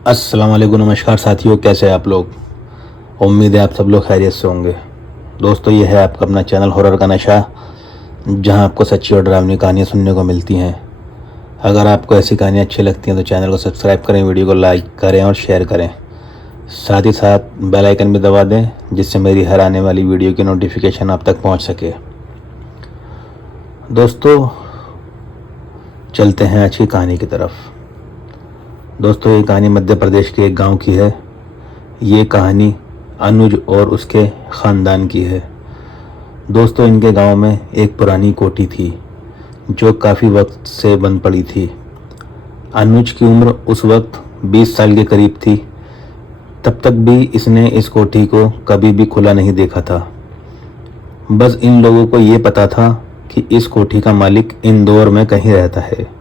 अस्सलाम वालेकुम, नमस्कार साथियों, कैसे हैं आप लोग। उम्मीद है आप सब लोग खैरियत से होंगे। दोस्तों, ये है आपका अपना चैनल हॉरर का नशा, जहां आपको सच्ची और डरावनी कहानियां सुनने को मिलती हैं। अगर आपको ऐसी कहानियां अच्छी लगती हैं तो चैनल को सब्सक्राइब करें, वीडियो को लाइक करें और शेयर करें। साथ ही साथ बेल आइकन भी दबा दें, जिससे मेरी हर आने वाली वीडियो की नोटिफिकेशन आप तक पहुँच सके। दोस्तों, चलते हैं आज की कहानी की तरफ। दोस्तों, ये कहानी मध्य प्रदेश के एक गांव की है। ये कहानी अनुज और उसके ख़ानदान की है। दोस्तों, इनके गांव में एक पुरानी कोठी थी जो काफ़ी वक्त से बंद पड़ी थी। अनुज की उम्र उस वक्त 20 साल के करीब थी। तब तक भी इसने इस कोठी को कभी भी खुला नहीं देखा था। बस इन लोगों को ये पता था कि इस कोठी का मालिक इंदौर में कहीं रहता है।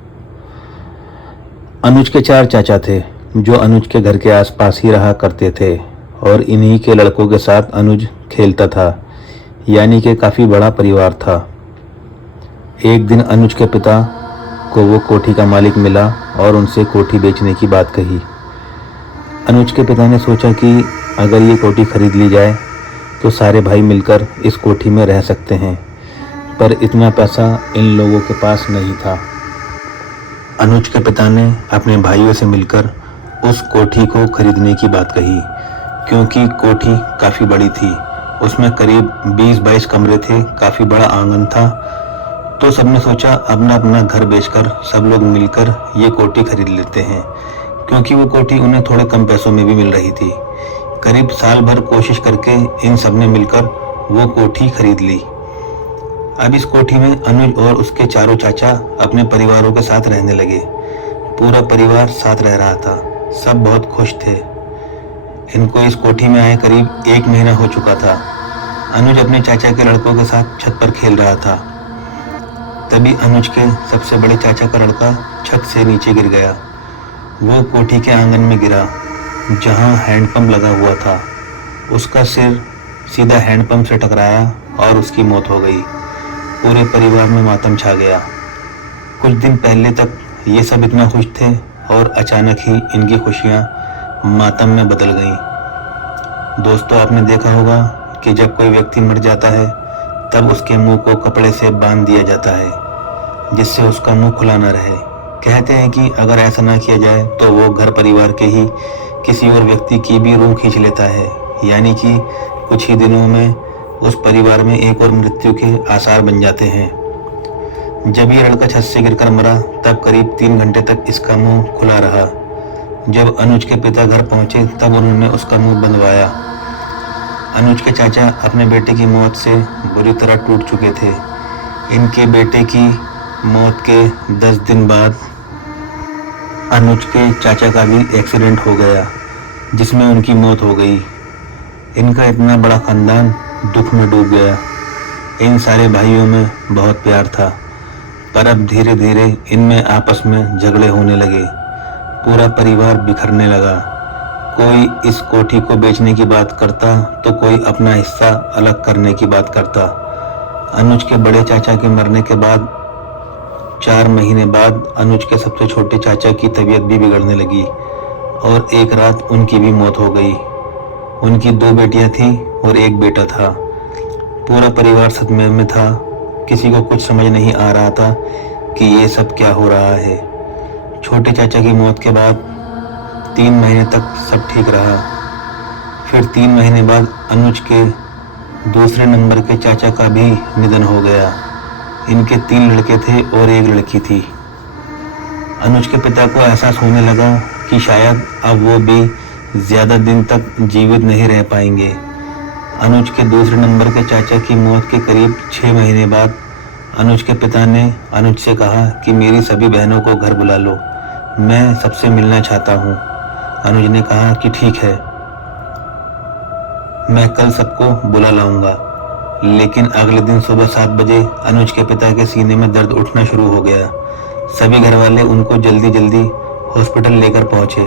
अनुज के 4 चाचा थे जो अनुज के घर के आसपास ही रहा करते थे और इन्हीं के लड़कों के साथ अनुज खेलता था, यानी कि काफ़ी बड़ा परिवार था। एक दिन अनुज के पिता को वो कोठी का मालिक मिला और उनसे कोठी बेचने की बात कही। अनुज के पिता ने सोचा कि अगर ये कोठी खरीद ली जाए तो सारे भाई मिलकर इस कोठी में रह सकते हैं, पर इतना पैसा इन लोगों के पास नहीं था। अनुज के पिता ने अपने भाइयों से मिलकर उस कोठी को खरीदने की बात कही, क्योंकि कोठी काफ़ी बड़ी थी। उसमें करीब 20-22 कमरे थे, काफ़ी बड़ा आंगन था। तो सबने सोचा अपना अपना घर बेचकर सब लोग मिलकर ये कोठी खरीद लेते हैं, क्योंकि वो कोठी उन्हें थोड़े कम पैसों में भी मिल रही थी। करीब साल भर कोशिश करके इन सब ने मिलकर वो कोठी खरीद ली। अब इस कोठी में अनुज और उसके चारों चाचा अपने परिवारों के साथ रहने लगे। पूरा परिवार साथ रह रहा था। सब बहुत खुश थे। इनको इस कोठी में आए करीब 1 महीना हो चुका था। अनुज अपने चाचा के लड़कों के साथ छत पर खेल रहा था। तभी अनुज के सबसे बड़े चाचा का लड़का छत से नीचे गिर गया। वो कोठी के आंगन में गिरा, जहां हैंडपंप लगा हुआ था। उसका सिर सीधा हैंडपंप से टकराया और उसकी मौत हो गई। पूरे परिवार में मातम छा गया। कुछ दिन पहले तक ये सब इतना खुश थे और अचानक ही इनकी खुशियाँ मातम में बदल गईं। दोस्तों, आपने देखा होगा कि जब कोई व्यक्ति मर जाता है तब उसके मुंह को कपड़े से बांध दिया जाता है, जिससे उसका मुंह खुला न रहे। कहते हैं कि अगर ऐसा ना किया जाए तो वो घर परिवार के ही किसी और व्यक्ति की भी रूह खींच लेता है, यानी कि कुछ ही दिनों में उस परिवार में एक और मृत्यु के आसार बन जाते हैं। जब ये लड़का छत से गिरकर मरा तब करीब 3 घंटे तक इसका मुंह खुला रहा। जब अनुज के पिता घर पहुंचे तब उन्होंने उसका मुंह बंधवाया। अनुज के चाचा अपने बेटे की मौत से बुरी तरह टूट चुके थे। इनके बेटे की मौत के 10 दिन बाद अनुज के चाचा का भी एक्सीडेंट हो गया, जिसमें उनकी मौत हो गई। इनका इतना बड़ा खानदान दुख में डूब गया। इन सारे भाइयों में बहुत प्यार था, पर अब धीरे धीरे इनमें आपस में झगड़े होने लगे। पूरा परिवार बिखरने लगा। कोई इस कोठी को बेचने की बात करता तो कोई अपना हिस्सा अलग करने की बात करता। अनुज के बड़े चाचा के मरने के बाद 4 महीने बाद अनुज के सबसे छोटे चाचा की तबीयत भी बिगड़ने लगी और एक रात उनकी भी मौत हो गई। उनकी 2 बेटियां थीं और 1 बेटा था। पूरा परिवार सदमे में था। किसी को कुछ समझ नहीं आ रहा था कि ये सब क्या हो रहा है। छोटे चाचा की मौत के बाद 3 महीने तक सब ठीक रहा। फिर 3 महीने बाद अनुज के दूसरे नंबर के चाचा का भी निधन हो गया। इनके 3 लड़के थे और 1 लड़की थी। अनुज के पिता को एहसास होने लगा कि शायद अब वो भी ज़्यादा दिन तक जीवित नहीं रह पाएंगे। अनुज के दूसरे नंबर के चाचा की मौत के करीब 6 महीने बाद अनुज के पिता ने अनुज से कहा कि मेरी सभी बहनों को घर बुला लो, मैं सबसे मिलना चाहता हूँ। अनुज ने कहा कि ठीक है, मैं कल सबको बुला लाऊंगा। लेकिन अगले दिन सुबह 7 बजे अनुज के पिता के सीने में दर्द उठना शुरू हो गया। सभी घर वाले उनको जल्दी जल्दी हॉस्पिटल लेकर पहुंचे।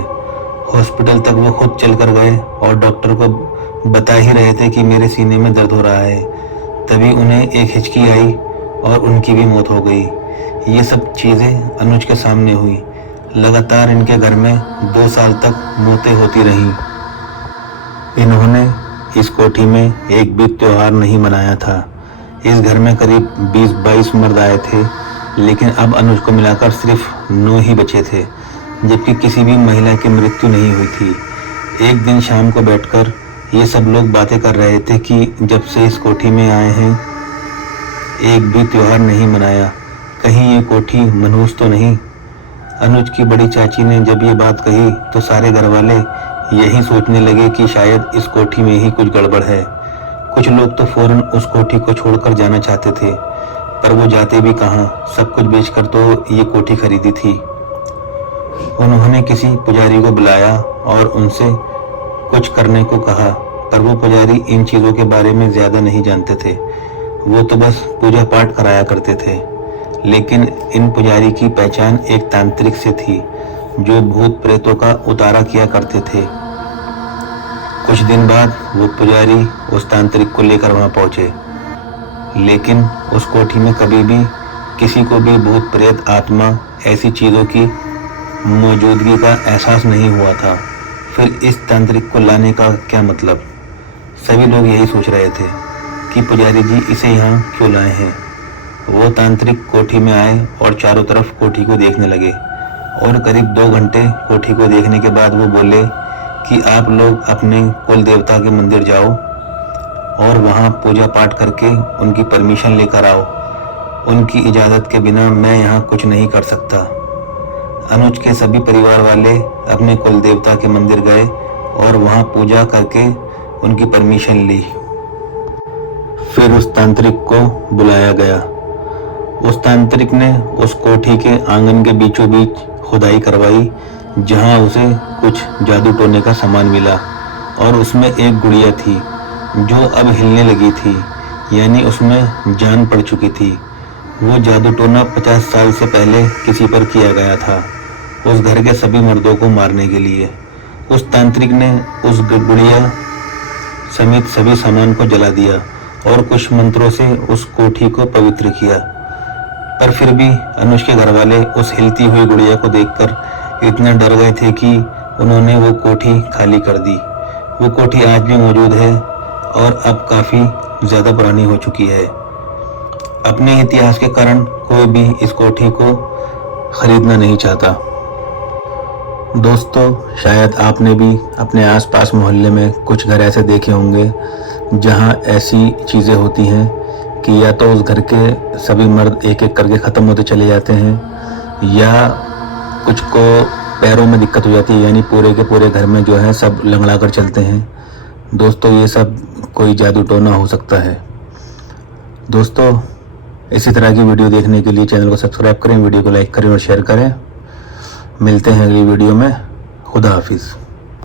हॉस्पिटल तक वो खुद चल कर गए और डॉक्टर को बता ही रहे थे कि मेरे सीने में दर्द हो रहा है। तभी उन्हें एक हिचकी आई और उनकी भी मौत हो गई। ये सब चीज़ें अनुज के सामने हुई। लगातार इनके घर में 2 साल तक मौतें होती रहीं। इन्होंने इस कोठी में एक भी त्योहार नहीं मनाया था। इस घर में करीब 20-22 मर्द आए थे, लेकिन अब अनुज को मिलाकर सिर्फ 9 ही बचे थे, जबकि किसी भी महिला की मृत्यु नहीं हुई थी। एक दिन शाम को बैठकर ये सब लोग बातें कर रहे थे कि जब से इस कोठी में आए हैं एक भी त्योहार नहीं मनाया, कहीं ये कोठी मनहूस तो नहीं। अनुज की बड़ी चाची ने जब ये बात कही तो सारे घरवाले यही सोचने लगे कि शायद इस कोठी में ही कुछ गड़बड़ है। कुछ लोग तो फौरन उस कोठी को छोड़कर जाना चाहते थे, पर वो जाते भी कहाँ, सब कुछ बेचकर तो ये कोठी खरीदी थी। उन्होंने किसी पुजारी को बुलाया और उनसे कुछ करने को कहा, पर वो पुजारी इन चीज़ों के बारे में ज़्यादा नहीं जानते थे। वो तो बस पूजा पाठ कराया करते थे। लेकिन इन पुजारी की पहचान एक तांत्रिक से थी, जो भूत प्रेतों का उतारा किया करते थे। कुछ दिन बाद वो पुजारी उस तांत्रिक को लेकर वहां पहुंचे, लेकिन उस कोठी में कभी भी किसी को भी भूत प्रेत आत्मा ऐसी चीज़ों की मौजूदगी का एहसास नहीं हुआ था। फिर इस तांत्रिक को लाने का क्या मतलब? सभी लोग यही सोच रहे थे कि पुजारी जी इसे यहाँ क्यों लाए हैं। वो तांत्रिक कोठी में आए और चारों तरफ कोठी को देखने लगे, और करीब 2 घंटे कोठी को देखने के बाद वो बोले कि आप लोग अपने कुल देवता के मंदिर जाओ और वहाँ पूजा पाठ करके उनकी परमिशन लेकर आओ। उनकी इजाज़त के बिना मैं यहाँ कुछ नहीं कर सकता। अनुज के सभी परिवार वाले अपने कुल देवता के मंदिर गए और वहाँ पूजा करके उनकी परमिशन ली। फिर उस तांत्रिक को बुलाया गया। उस तांत्रिक ने उस कोठी के आंगन के बीचों बीच खुदाई करवाई, जहां उसे कुछ जादू टोने का सामान मिला, और उसमें एक गुड़िया थी जो अब हिलने लगी थी, यानी उसमें जान पड़ चुकी थी। वो जादू टोना 50 साल से पहले किसी पर किया गया था, उस घर के सभी मर्दों को मारने के लिए। उस तांत्रिक ने उस गुड़िया समेत सभी सामान को जला दिया और कुछ मंत्रों से उस कोठी को पवित्र किया। पर फिर भी अनुज के घरवाले उस हिलती हुई गुड़िया को देखकर इतना डर गए थे कि उन्होंने वो कोठी खाली कर दी। वो कोठी आज भी मौजूद है और अब काफ़ी ज़्यादा पुरानी हो चुकी है। अपने इतिहास के कारण कोई भी इस कोठी को खरीदना नहीं चाहता। दोस्तों, शायद आपने भी अपने आसपास मोहल्ले में कुछ घर ऐसे देखे होंगे जहां ऐसी चीज़ें होती हैं कि या तो उस घर के सभी मर्द एक एक करके ख़त्म होते चले जाते हैं, या कुछ को पैरों में दिक्कत हो जाती है, यानी पूरे के पूरे घर में जो है सब लंगड़ा कर चलते हैं। दोस्तों, ये सब कोई जादू टोना हो सकता है। दोस्तों, इसी तरह की वीडियो देखने के लिए चैनल को सब्सक्राइब करें, वीडियो को लाइक करें और शेयर करें। मिलते हैं अगली वीडियो में। खुदा हाफिज़।